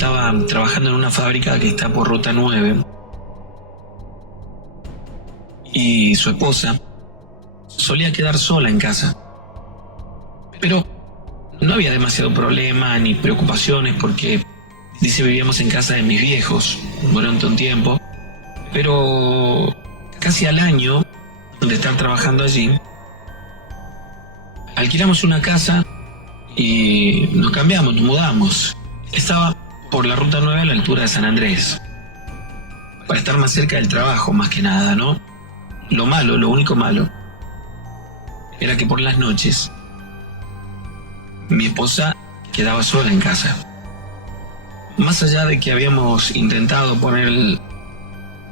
estaba trabajando en una fábrica que está por Ruta 9 y su esposa solía quedar sola en casa. Pero no había demasiado problema ni preocupaciones porque, dice, vivíamos en casa de mis viejos durante un tiempo, pero casi al año de estar trabajando allí, alquilamos una casa y nos cambiamos, nos mudamos. Estaba por la Ruta 9 a la altura de San Andrés, para estar más cerca del trabajo, más que nada, ¿no? Lo único malo, era que por las noches mi esposa quedaba sola en casa. Más allá de que habíamos intentado poner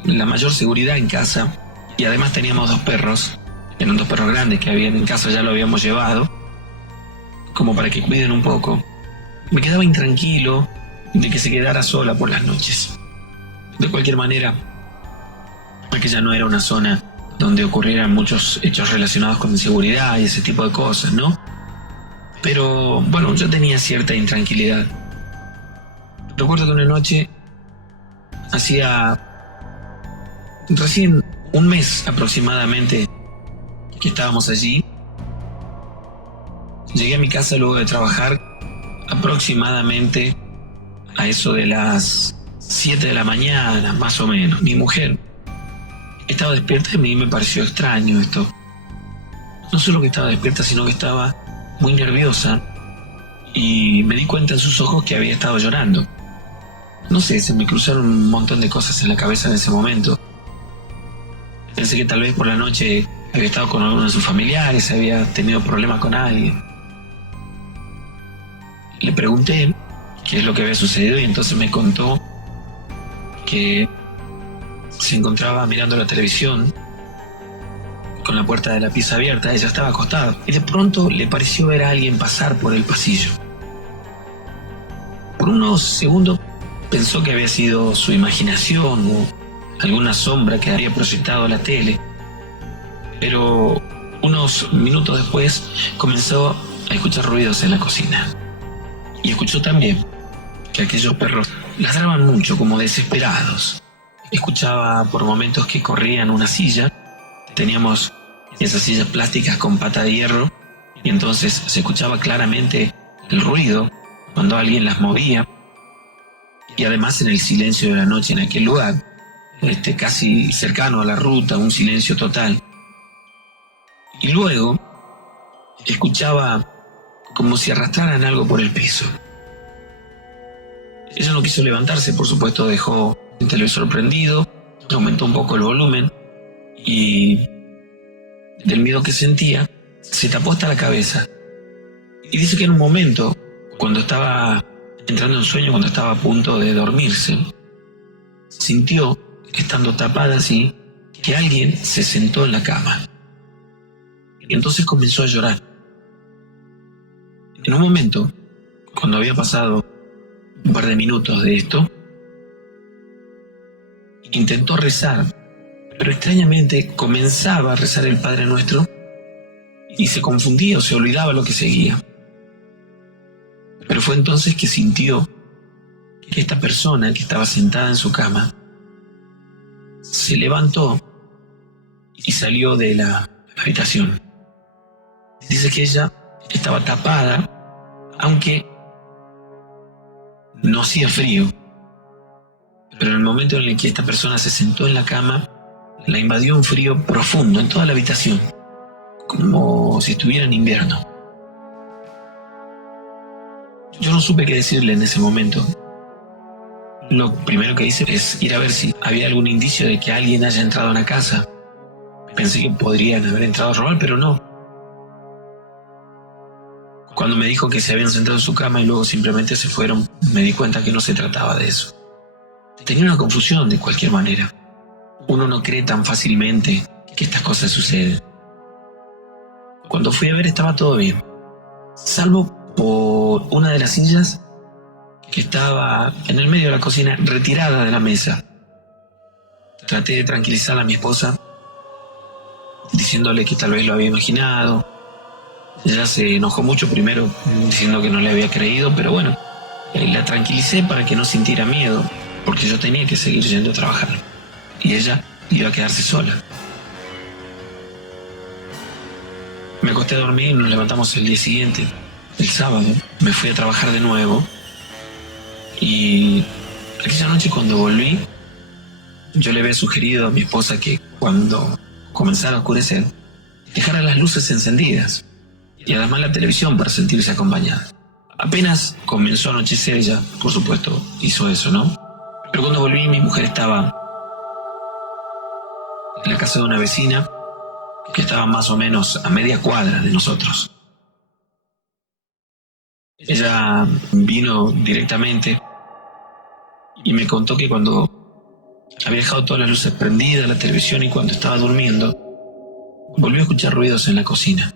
la mayor seguridad en casa, y además teníamos 2 perros, eran 2 perros grandes que habían en casa, ya lo habíamos llevado, como para que cuiden un poco, me quedaba intranquilo de que se quedara sola por las noches. De cualquier manera, aquella no era una zona donde ocurrieran muchos hechos relacionados con inseguridad y ese tipo de cosas, ¿no? Pero bueno, yo tenía cierta intranquilidad. Recuerdo que una noche, hacía recién un mes aproximadamente que estábamos allí, llegué a mi casa luego de trabajar aproximadamente a eso de las 7 de la mañana, más o menos. Mi mujer estaba despierta y a mí me pareció extraño esto. No solo que estaba despierta, sino que estaba muy nerviosa y me di cuenta en sus ojos que había estado llorando. No sé, se me cruzaron un montón de cosas en la cabeza en ese momento. Pensé que tal vez por la noche había estado con alguno de sus familiares, había tenido problemas con alguien. Le pregunté qué es lo que había sucedido y entonces me contó que se encontraba mirando la televisión con la puerta de la pieza abierta. Ella estaba acostada y de pronto le pareció ver a alguien pasar por el pasillo. Por unos segundos pensó que había sido su imaginación o alguna sombra que había proyectado la tele, pero unos minutos después comenzó a escuchar ruidos en la cocina y escuchó también que aquellos perros ladraban mucho, como desesperados. Escuchaba por momentos que corrían una silla. Teníamos esas sillas plásticas con pata de hierro y entonces se escuchaba claramente el ruido cuando alguien las movía. Y además en el silencio de la noche en aquel lugar, casi cercano a la ruta, un silencio total. Y luego escuchaba como si arrastraran algo por el piso. Ella no quiso levantarse, por supuesto, dejó el televisor prendido, aumentó un poco el volumen y del miedo que sentía se tapó hasta la cabeza. Y dice que en un momento, cuando estaba entrando en sueño, cuando estaba a punto de dormirse, sintió, estando tapada así, que alguien se sentó en la cama. Y entonces comenzó a llorar. En un momento, cuando había pasado un par de minutos de esto, intentó rezar, pero extrañamente comenzaba a rezar el Padre Nuestro y se confundía o se olvidaba lo que seguía. Pero fue entonces que sintió que esta persona que estaba sentada en su cama se levantó y salió de la habitación. Dice que ella estaba tapada, aunque no hacía frío. Pero en el momento en el que esta persona se sentó en la cama, la invadió un frío profundo en toda la habitación, como si estuviera en invierno. Yo no supe qué decirle en ese momento. Lo primero que hice es ir a ver si había algún indicio de que alguien haya entrado a la casa. Pensé que podrían haber entrado a robar, pero no. Cuando me dijo que se habían sentado en su cama y luego simplemente se fueron, me di cuenta que no se trataba de eso. Tenía una confusión de cualquier manera. Uno no cree tan fácilmente que estas cosas suceden. Cuando fui a ver estaba todo bien, salvo por una de las sillas que estaba en el medio de la cocina, retirada de la mesa. Traté de tranquilizar a mi esposa, diciéndole que tal vez lo había imaginado. Ella se enojó mucho primero, diciendo que no le había creído, pero bueno, La tranquilicé para que no sintiera miedo, porque yo tenía que seguir yendo a trabajar. Y ella iba a quedarse sola. Me acosté a dormir y nos levantamos el día siguiente. El sábado me fui a trabajar de nuevo. Y aquella noche cuando volví, yo le había sugerido a mi esposa que cuando comenzara a oscurecer, dejara las luces encendidas y además la televisión para sentirse acompañada. Apenas comenzó a anochecer, ella, por supuesto, hizo eso, ¿no? Pero cuando volví, mi mujer estaba en la casa de una vecina que estaba más o menos a media cuadra de nosotros. Ella vino directamente y me contó que cuando había dejado todas las luces prendidas, la televisión, y cuando estaba durmiendo, volvió a escuchar ruidos en la cocina,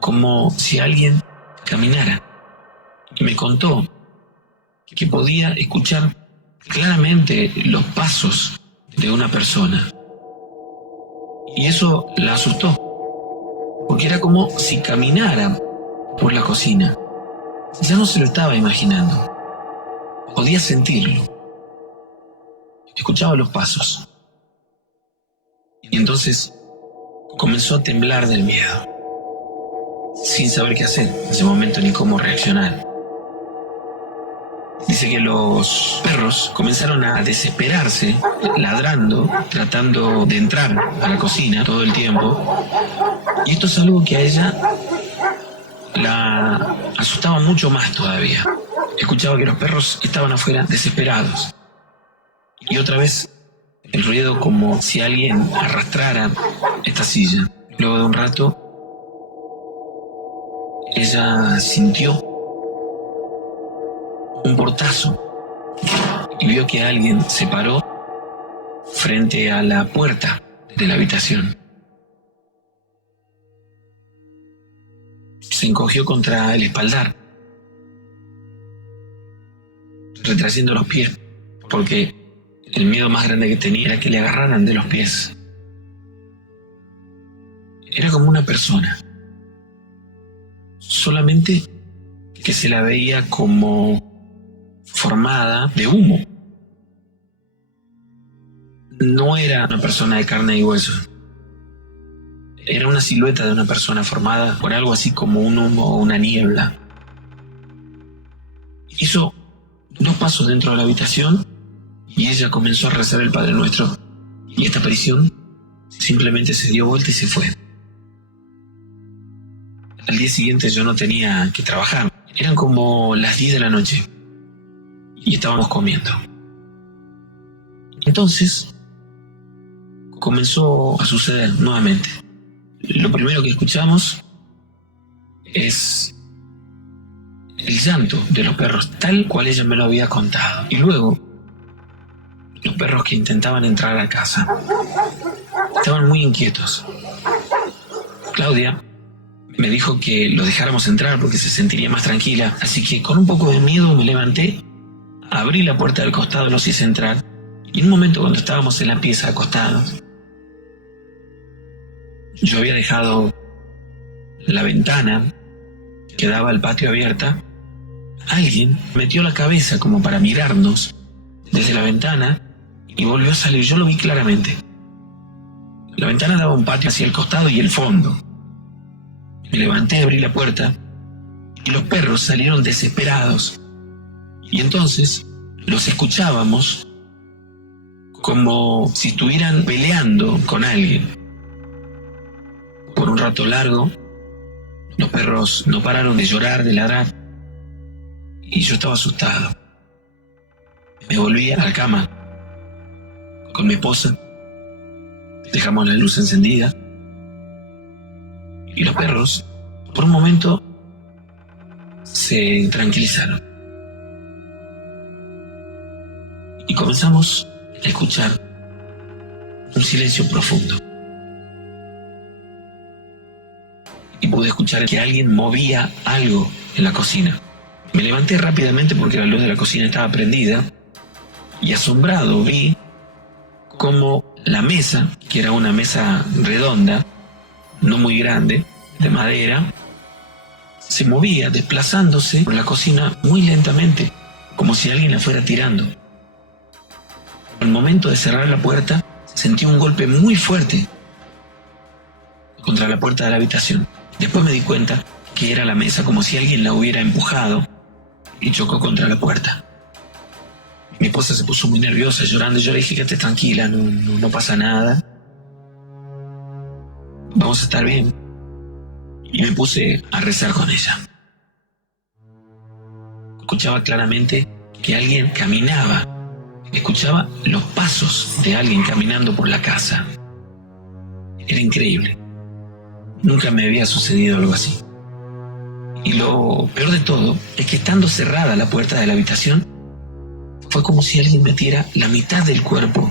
como si alguien caminara. Y me contó que podía escuchar claramente los pasos de una persona. Y eso la asustó, porque era como si caminara por la cocina. Ya no se lo estaba imaginando, podía sentirlo. Escuchaba los pasos. Y entonces comenzó a temblar del miedo, sin saber qué hacer en ese momento ni cómo reaccionar. Dice que los perros comenzaron a desesperarse, ladrando, tratando de entrar a la cocina todo el tiempo. Y esto es algo que a ella la asustaba mucho más todavía. Escuchaba que los perros estaban afuera desesperados. Y otra vez el ruido como si alguien arrastrara esta silla. Luego de un rato, ella sintió un portazo y vio que alguien se paró frente a la puerta de la habitación. Se encogió contra el espaldar, retrayendo los pies, porque el miedo más grande que tenía era que le agarraran de los pies. Era como una persona, solamente que se la veía como formada de humo. No era una persona de carne y hueso. Era una silueta de una persona formada por algo así como un humo o una niebla. Hizo 2 pasos dentro de la habitación y ella comenzó a rezar el Padre Nuestro. Y esta aparición simplemente se dio vuelta y se fue. Al día siguiente yo no tenía que trabajar. Eran como las 10 de la noche y estábamos comiendo. Entonces comenzó a suceder nuevamente. Lo primero que escuchamos es el llanto de los perros, tal cual ella me lo había contado. Y luego, los perros que intentaban entrar a la casa estaban muy inquietos. Claudia me dijo que lo dejáramos entrar porque se sentiría más tranquila, así que con un poco de miedo me levanté, abrí la puerta del costado, los hice entrar, y en un momento cuando estábamos en la pieza acostados, yo había dejado la ventana que daba al patio abierta. Alguien metió la cabeza como para mirarnos desde la ventana y volvió a salir. Yo lo vi claramente. La ventana daba un patio hacia el costado y el fondo. Me levanté, abrí la puerta y los perros salieron desesperados. Y entonces los escuchábamos como si estuvieran peleando con alguien. Por un rato largo, los perros no pararon de llorar, de ladrar, y yo estaba asustado. Me volví a la cama con mi esposa, dejamos la luz encendida, y los perros, por un momento, se tranquilizaron. Y comenzamos a escuchar un silencio profundo. Y pude escuchar que alguien movía algo en la cocina. Me levanté rápidamente porque la luz de la cocina estaba prendida y asombrado vi cómo la mesa, que era una mesa redonda, no muy grande, de madera, se movía desplazándose por la cocina muy lentamente. como si alguien la fuera tirando. Al momento de cerrar la puerta, sentí un golpe muy fuerte contra la puerta de la habitación. Después me di cuenta que era la mesa, como si alguien la hubiera empujado y chocó contra la puerta. Mi esposa se puso muy nerviosa, llorando, y yo le dije: quédate tranquila, no pasa nada. Vamos a estar bien. Y me puse a rezar con ella. Escuchaba claramente que alguien caminaba. Escuchaba los pasos de alguien caminando por la casa. Era increíble. Nunca me había sucedido algo así. Y lo peor de todo es que, estando cerrada la puerta de la habitación, fue como si alguien metiera la mitad del cuerpo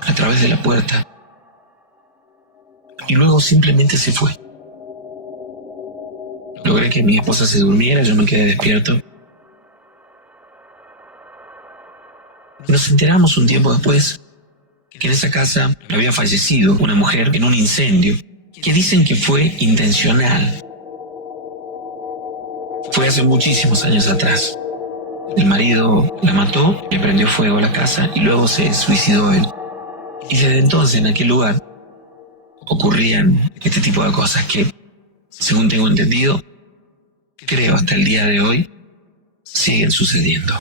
a través de la puerta. Y luego simplemente se fue. Logré que mi esposa se durmiera, yo me quedé despierto. Nos enteramos un tiempo después que en esa casa había fallecido una mujer en un incendio, que dicen que fue intencional. Fue hace muchísimos años atrás. El marido la mató, le prendió fuego a la casa y luego se suicidó él. Y desde entonces, en aquel lugar, ocurrían este tipo de cosas que, según tengo entendido, creo hasta el día de hoy, siguen sucediendo.